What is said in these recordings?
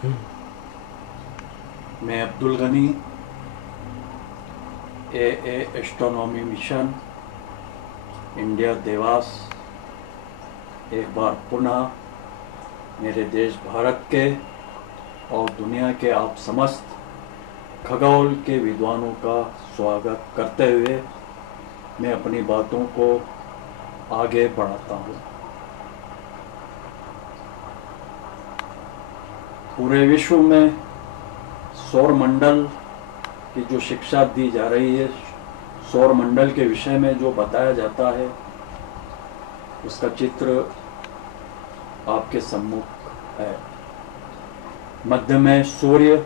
मैं Abdul Ghani astronomy mission India Dewas एक बार पुनः मेरे देश भारत के और दुनिया के आप समस्त खगोल के विद्वानों का स्वागत करते हुए मैं अपनी बातों को आगे बढ़ाता हूँ। पूरे विश्व में सौर मंडल की जो शिक्षा दी जा रही है, सौर मंडल के विषय में जो बताया जाता है, उसका चित्र आपके सम्मुख है। मध्य में सूर्य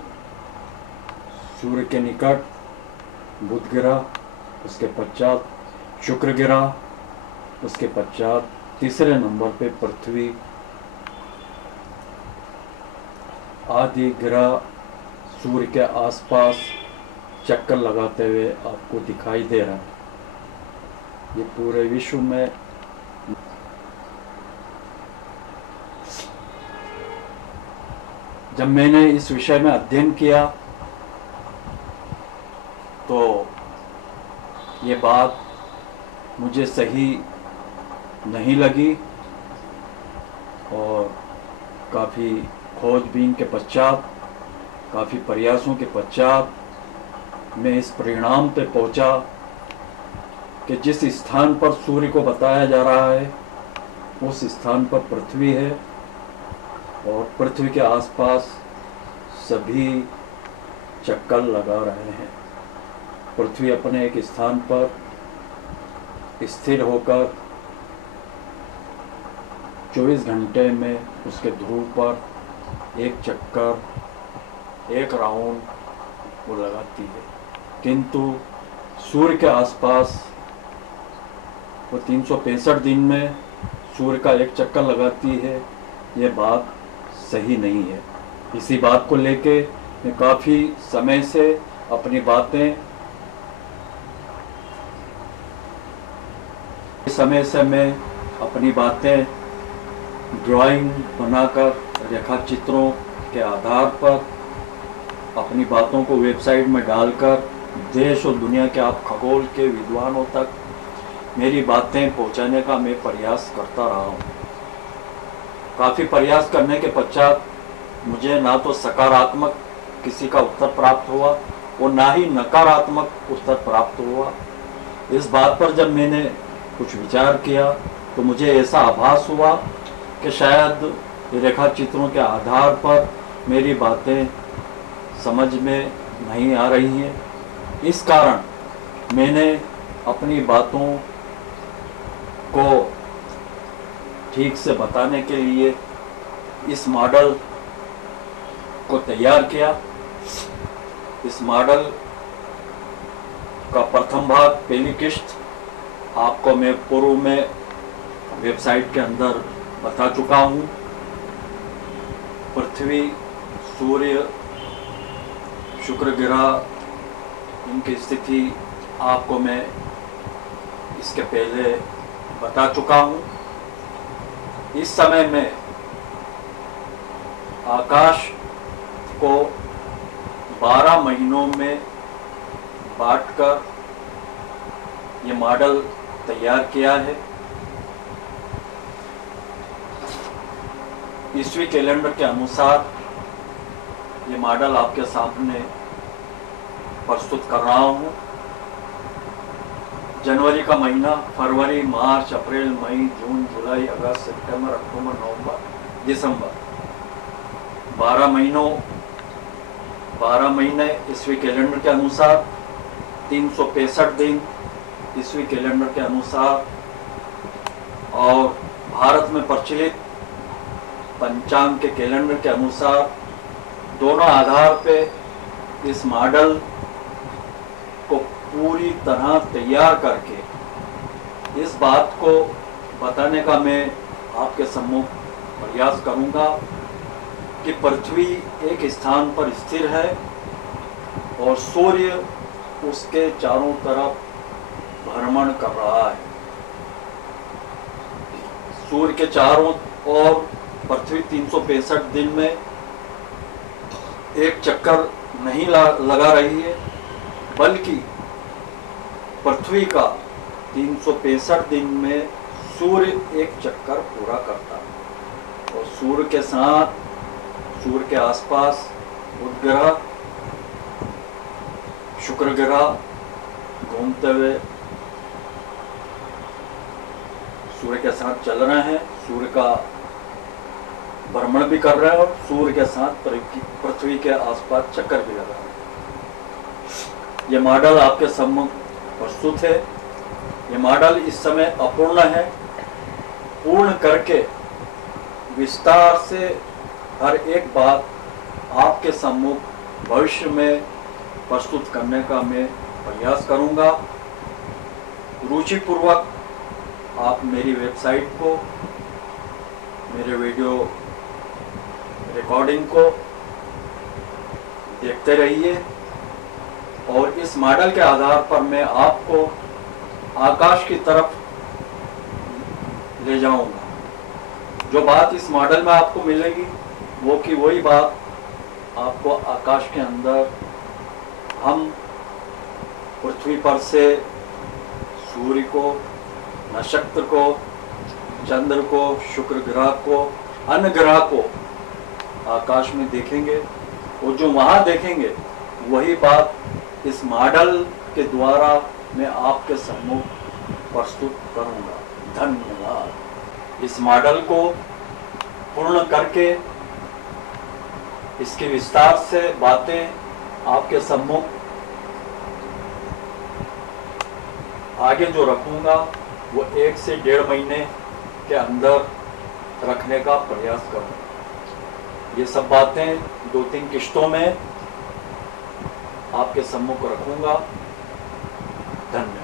के निकट बुध ग्रह, उसके पश्चात शुक्र ग्रह, उसके पश्चात तीसरे नंबर पे पृथ्वी आदि ग्रह सूर्य के आसपास चक्कर लगाते हुए आपको दिखाई दे रहा है। ये पूरे विश्व में जब मैंने इस विषय में अध्ययन किया तो ये बात मुझे सही नहीं लगी और काफ़ी खोजबीन के पश्चात, काफ़ी प्रयासों के पश्चात मैं इस परिणाम पे पहुंचा कि जिस स्थान पर सूर्य को बताया जा रहा है उस स्थान पर पृथ्वी है और पृथ्वी के आसपास सभी चक्कर लगा रहे हैं। पृथ्वी अपने एक स्थान पर स्थिर होकर 24 घंटे में उसके ध्रुव पर एक चक्कर, एक राउंड वो लगाती है, किंतु सूर्य के आसपास वो 365 दिन में सूर्य का एक चक्कर लगाती है। ये बात सही नहीं है। इसी बात को लेके मैं काफ़ी समय से अपनी बातें ड्राइंग बनाकर रेखा चित्रों के आधार पर अपनी बातों को वेबसाइट में डालकर देश और दुनिया के आप खगोल के विद्वानों तक मेरी बातें पहुंचाने का मैं प्रयास करता रहा हूं। काफ़ी प्रयास करने के पश्चात मुझे ना तो सकारात्मक किसी का उत्तर प्राप्त हुआ और ना ही नकारात्मक उत्तर प्राप्त हुआ। इस बात पर जब मैंने कुछ विचार किया तो मुझे ऐसा आभास हुआ कि शायद रेखा चित्रों के आधार पर मेरी बातें समझ में नहीं आ रही हैं। इस कारण मैंने अपनी बातों को ठीक से बताने के लिए इस मॉडल को तैयार किया। इस मॉडल का प्रथम भाग, पहली किस्त आपको मैं पूर्व में वेबसाइट के अंदर बता चुका हूँ। पृथ्वी, सूर्य, शुक्र ग्रह, इनकी स्थिति आपको मैं इसके पहले बता चुका हूँ। इस समय में आकाश को 12 महीनों में बांटकर ये मॉडल तैयार किया है। ईस्वी कैलेंडर के अनुसार ये मॉडल आपके सामने प्रस्तुत कर रहा हूँ। जनवरी का महीना, फरवरी, मार्च, अप्रैल, मई, जून, जुलाई, अगस्त, सितंबर, अक्टूबर, नवंबर, दिसंबर, 12 महीने ईस्वी कैलेंडर के अनुसार, 365 दिन ईस्वी कैलेंडर के अनुसार और भारत में प्रचलित पंचांग के कैलेंडर के अनुसार, दोनों आधार पे इस मॉडल को पूरी तरह तैयार करके इस बात को बताने का मैं आपके सम्मुख प्रयास करूंगा कि पृथ्वी एक स्थान पर स्थिर है और सूर्य उसके चारों तरफ भ्रमण कर रहा है। सूर्य के चारों ओर पृथ्वी 365 दिन में एक चक्कर नहीं लगा रही है, बल्कि पृथ्वी का 365 दिन में सूर्य एक चक्कर पूरा करता है। और सूर्य के साथ, सूर्य के आसपास बुध ग्रह, शुक्र ग्रह घूमते हुए सूर्य के साथ चल रहे हैं, सूर्य का भ्रमण भी कर रहे हैं और सूर्य के साथ पृथ्वी के आसपास चक्कर भी लगा रहे हैं। ये मॉडल आपके सम्मुख प्रस्तुत है। ये मॉडल इस समय अपूर्ण है। पूर्ण करके विस्तार से हर एक बात आपके सम्मुख भविष्य में प्रस्तुत करने का मैं प्रयास करूंगा। रुचिपूर्वक आप मेरी वेबसाइट को, मेरे वीडियो रिकॉर्डिंग को देखते रहिए और इस मॉडल के आधार पर मैं आपको आकाश की तरफ ले जाऊंगा। जो बात इस मॉडल में आपको मिलेगी वो की वही बात आपको आकाश के अंदर हम पृथ्वी पर से सूर्य को, नक्षत्र को, चंद्र को, शुक्र ग्रह को, अन्य ग्रह को आकाश में देखेंगे और जो वहाँ देखेंगे वही बात इस मॉडल के द्वारा मैं आपके सम्मुख प्रस्तुत करूँगा। धन्यवाद। इस मॉडल को पूर्ण करके इसके विस्तार से बातें आपके सम्मुख आगे जो रखूँगा वो 1 से 1.5 महीने के अंदर रखने का प्रयास करूँगा। ये सब बातें 2-3 किश्तों में आपके सम्मुख रखूँगा। धन्यवाद।